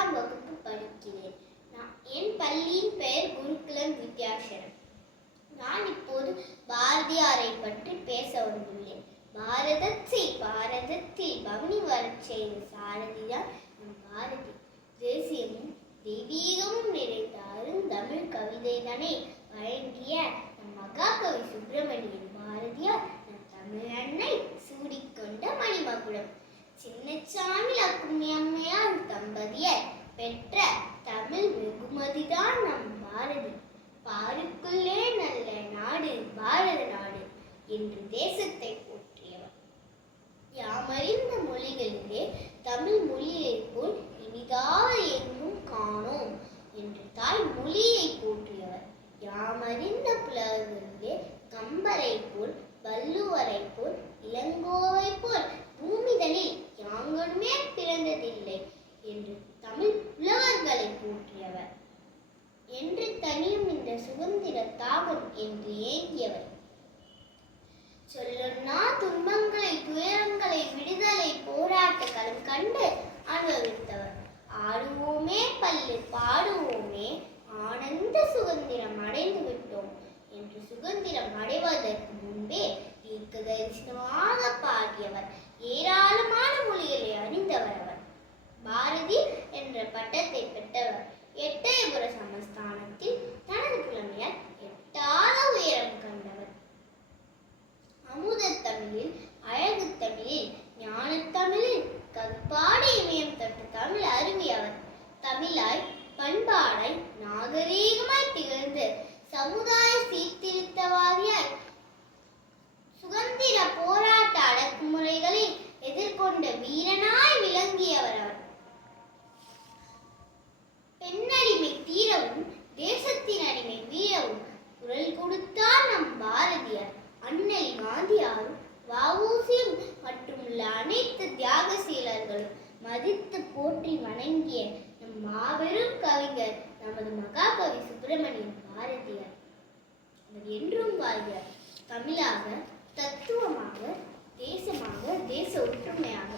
8ஆம் வகுப்பு படிக்கிறேன். என் பள்ளியின் பெயர் குருகுலம் வித்யாசரம். நான் இப்போது பாரதியாரை பற்றி பேச வந்துள்ளேன். பாரதத்தில் பவனி வரச் செய்த சாரதிதான் நம் பாரதி. தேசியமும் தெய்வீகமும் நிறைந்த அருந்தமிழ் கவிதைதனை வழங்கிய நம் மகாகவி சுப்பிரமணியன் பாரதியார் நம் தமிழ் அன்னை சூடிக்கொண்ட மணிமகுடம். சின்னச்சாமி லக்குமி அம்மையார் தம்பதியர் பெற்ற தமிழ் வெகுமதிதான் நம் பாரதி. பாருக்குள்ளே நல்ல நாடு பாரத நாடு என்று தேசத்தை போற்றியவர். யாமறிந்த மொழிகளிலே தமிழ் மொழியை போல் இனிதாக எங்கும் காணோம் என்று தாய் மொழியை போற்றியவர். யாமறிந்த புலவர்களிலே கம்பரை போல் வள்ளுவரை போல் இளங்கோவை போல் பூமிதனில் யாங்கொன்றுமே பிறந்ததில்லை என்று தமிழ் புலவர்களை போற்றியவர். என்று தனியும் இந்த சுதந்திர தாகம் என்று ஏங்கியவர். சொல்லொன்னா துன்பங்களை துயரங்களை விடுதலை போராட்ட களம் கண்டு அனுபவித்தவர். ஆடுவோமே பல்லு பாடுவோமே ஆனந்த சுதந்திரம் அடைந்து விட்டோம் என்று சுதந்திரம் அடைவதற்கு முன்பே தீர்க்க தரிசனமாக பாடியவர். ஏராளமான மொழிகளை அறிந்தவர் அவர். பாரதி என்ற பட்டத்தை பெற்றவர். எட்டயபுர சமஸ்தானத்தில் தனது புலமையால் எட்டாத உயரம் கண்டவர். அமுத தமிழில் அழகு தமிழில் ஞான தமிழில் கவிப்பாடு இமயம் தொட்ட தமிழ் அறிவியவர். தமிழாய் பண்பாடாய் நாகரீகமாய் திகழ்ந்து சமுதாய சீர்திருத்தவாதியாய் சுதந்திர போராட்ட அடக்குமுறைகளில் எதிர்கொண்ட வீரனாய் விளங்கியவர் அவர். பெண்ணடிமை தீரவும் தேசத்தின் அடிமை வீரவும் குரல் கொடுத்தார் நம் பாரதியார். அண்ணல் காந்தியாரும் வ.உ.சி.யும் மற்றும் உள்ள அனைத்து தியாகசீலர்களும் மதித்து போற்றி வணங்கிய நம் மாபெரும் கவிஞர் நமது மகாகவி சுப்பிரமணியன் பாரதியார். அவர் என்றும் வாழ்கிறார். தமிழாக, தத்துவமாக, தேசமாக, தேச ஒற்றுமையாக.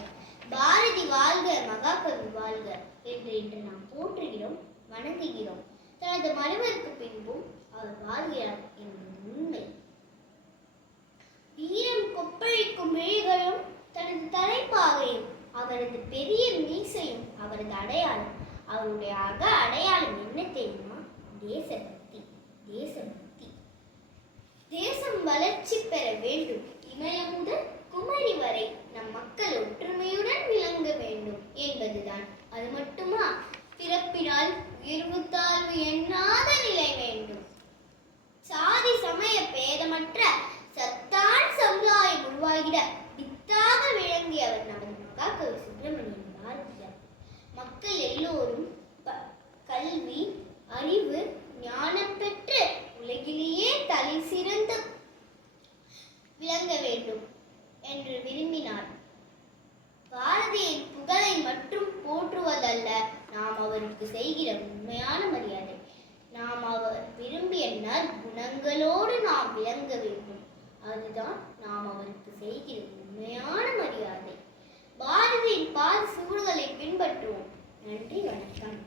பாரதி வாழ்க, மகாகவி வாழ்க என்று இன்று நாம் போற்றுகிறோம், வணங்குகிறோம். தனது மறைவிற்கு பின்பும் அவர் வாழ்கிறார் என்பது உண்மை. வீரம் கொப்பளிக்கும் விழிகளும் தனது தலைப்பாகையும் அவரது பெரிய மீசையும் அவரது அடையாளம். அவருடைய அடையாளம் என்ன தெரியுமா? தேசபக்தி. தேசபக்தி. தேசம் வளர்ச்சி பெற வேண்டும். இமயம் முதல் குமரி வரை நம் மக்கள் ஒற்றுமையுடன் விளங்க வேண்டும் என்பதுதான். அது மட்டுமா? பிறப்பினால் உயர்வு தாழ்வு எண்ணாத நிலை வேண்டும். சாதி சமய பேதமற்ற சத்தான சமுதாயம் உருவாகிட வித்தாக விளங்கியவர் நமது மகாகவி சுப்பிரமணியன் பாரதியார். மக்கள் எல்லோரும் கல்வி, அறிவு, ஞானம் பெற்று உலகிலேயே தலை சிறந்து விளங்க வேண்டும் என்று விரும்பினார். பாரதியின் புகழை மட்டும் போற்றுவதல்ல நாம் அவருக்கு செய்கிற உண்மையான மரியாதை. நாம் அவர் விரும்பிய நற்குணங்களோடு நாம் விளங்க வேண்டும். அதுதான் நாம் அவருக்கு செய்கிற உண்மையான மரியாதை. பாரதியின் பாத சுவடுகளை பின்பற்றுவோம். நன்றி, வணக்கம்.